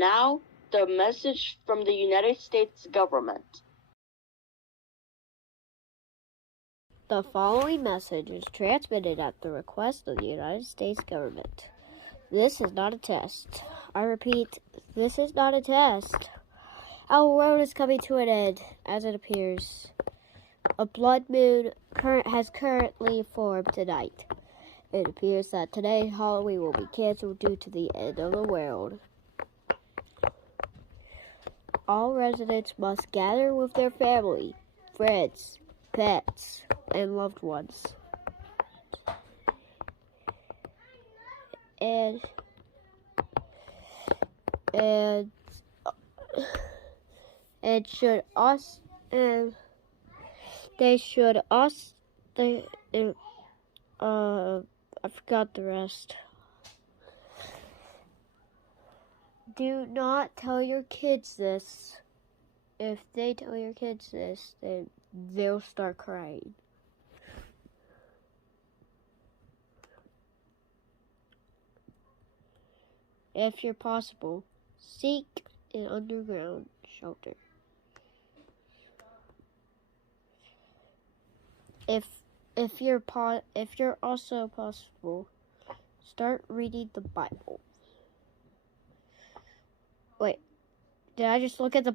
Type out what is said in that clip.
now, the message from the United States government. The following message is transmitted at the request of the United States government. This is not a test. I repeat, this is not a test. Our world is coming to an end, as it appears. A blood moon has currently formed tonight. It appears that today Halloween will be canceled due to the end of the world. All residents must gather with their family, friends, pets, and loved ones. And I forgot the rest. Do not tell your kids this. If they tell your kids this, then they'll start crying. If you're possible, seek an underground shelter. If you're also possible, start reading the Bible. Wait, did I just look at the